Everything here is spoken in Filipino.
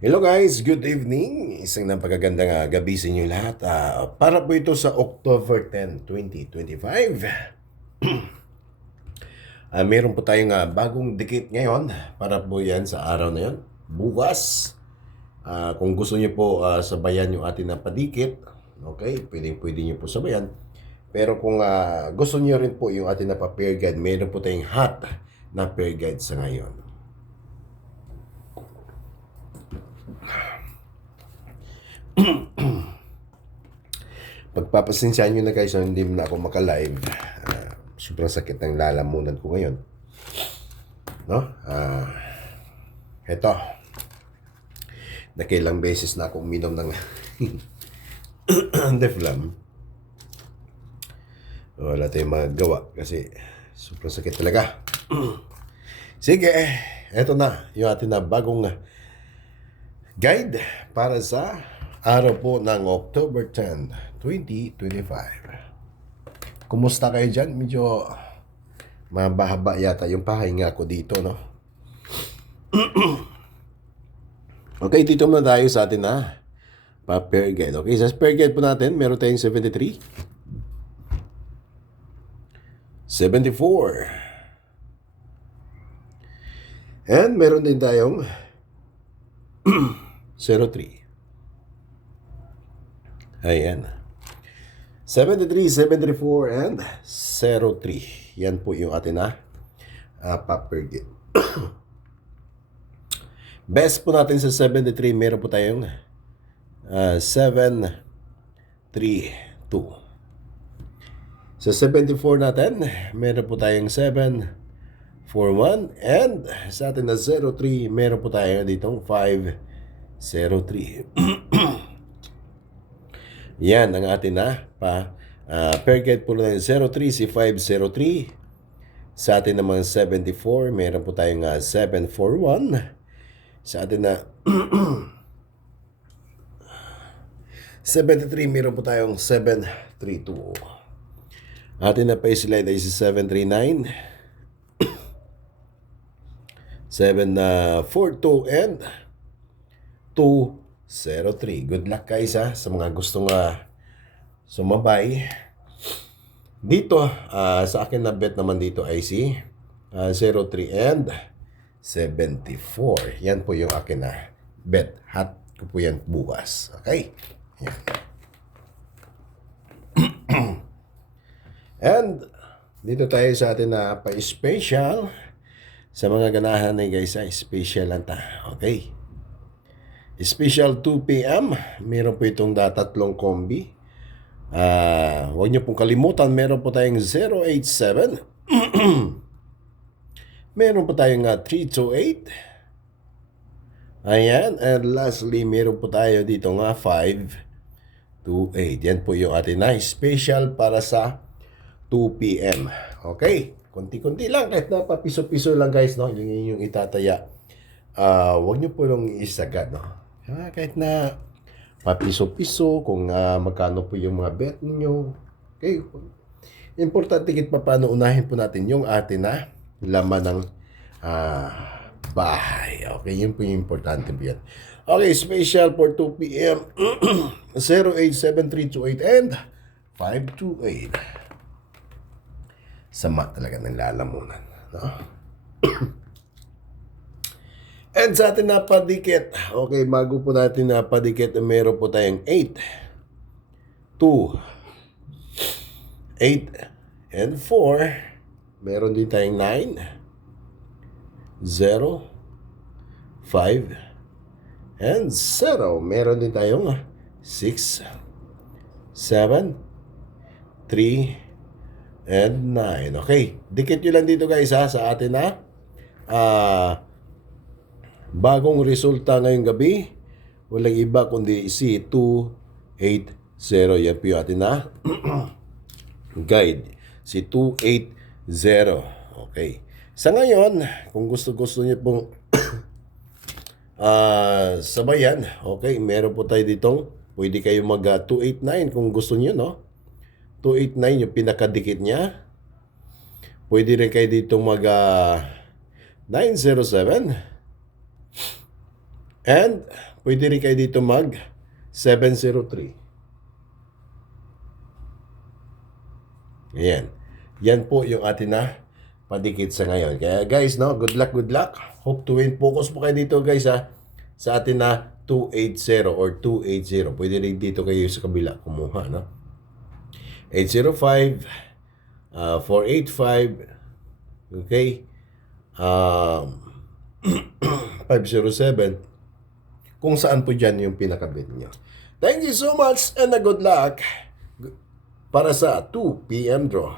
Hello guys, good evening. Isang napakagandang gabi sa inyo lahat. Para po ito sa October 10, 2025. Meron po tayong bagong dikit ngayon para po yan sa araw na yan. Bukas, kung gusto niyo po sabayan yung atin na padikit, okay, pwede niyo po sabayan. Pero kung gusto niyo rin po yung atin na pa-pair guide, meron po tayong hot na pair guide sa ngayon. Pagpapasensyahan nyo na guys, hindi na ako maka-live. Sobrang sakit ng lalamunan ko ngayon. No? Eto. Nakailang beses na akong uminom ng Deflam. Wala tayong magawa kasi sobrang sakit talaga. Sige, eto na yung ating na bagong guide para sa araw po ng October 10, 2025. Kumusta kayo dyan? Medyo mabahaba yata yung pahinga ko dito, no? Okay, dito muna tayo sa atin na pa-pair guide. Okay, sa pair guide po natin, meron tayong 73, 74, and meron din tayong 03. Ayan. 73, 74, and 03. Yan po yung atin na paper guide. Best po natin sa 73, meron po tayong 7, 3, 2. Sa 74 natin, meron po tayong 7, 4, 1. And sa atin na 03, meron po tayo ditong 5, 03. Yan ang atin na pair guide po na 03, si 503. Sa atin naman 74, meron po tayong 741. Sa atin na 73, meron po tayong 732. Atin na pa-slide ay si 739, 742, and 203. Good luck guys sa mga gustong sumabay. Dito, sa akin na bet naman dito ay si 03 and 74. Yan po yung akin na bet. Hot ko po yan bukas. Okay? Yan. And dito tayo sa atin na pa-special. Sa mga ganahan na guys, special lang ta. Okay? Special 2 p.m. Meron po itong tatlong kombi. Huwag niyo pong kalimutan, meron po tayong 087. Meron po tayong 328. Ayan. And lastly, meron po tayo dito nga 528. Yan po yung atin na special para sa 2 p.m. Okay? Kunti-kunti lang. Kahit na papiso-piso lang guys, no? Yung itataya. Huwag niyo po lang isagad, no? Kahit na papiso-piso, kung magkano po yung mga bet ninyo. Okay? Importante kahit pa paano unahin po natin yung atin na laman ng bahay. Okay? Yun po yung importante po yan. Okay, special for 2 p.m. 087328 and 528. Sama talaga ng lalamunan. No? And sa atin na padikit, okay, bago po natin na padikit, meron po tayong 8, 2, 8, and 4. Meron din tayong 9, 0, 5, and 0. Meron din tayong 6, 7, 3, and 9. Okay, dikit nyo lang dito guys sa atin na bagong resulta ngayong gabi. Walang iba kundi si 280. Yan po yung atin na guide. Si 280. Okay. Sa ngayon, kung gusto niyo pong sabayan, okay, meron po tayo ditong, pwede kayo mag 289 kung gusto niyo, no? 289 yung pinakadikit niya. Pwede rin kayo ditong mag 907. And pwede rin kayo dito mag 703. Ayan. Yan po yung atin na padikit sa ngayon. Kaya guys, no, good luck, good luck. Hope to win. Focus po kayo dito guys ha. Sa atin na 280 or 280. Pwede rin dito kayo sa kabila kumuha, no? 805, 485, okay? 507. Kung saan po dyan yung pinakabit nyo. Thank you so much and a good luck para sa 2 p.m. draw.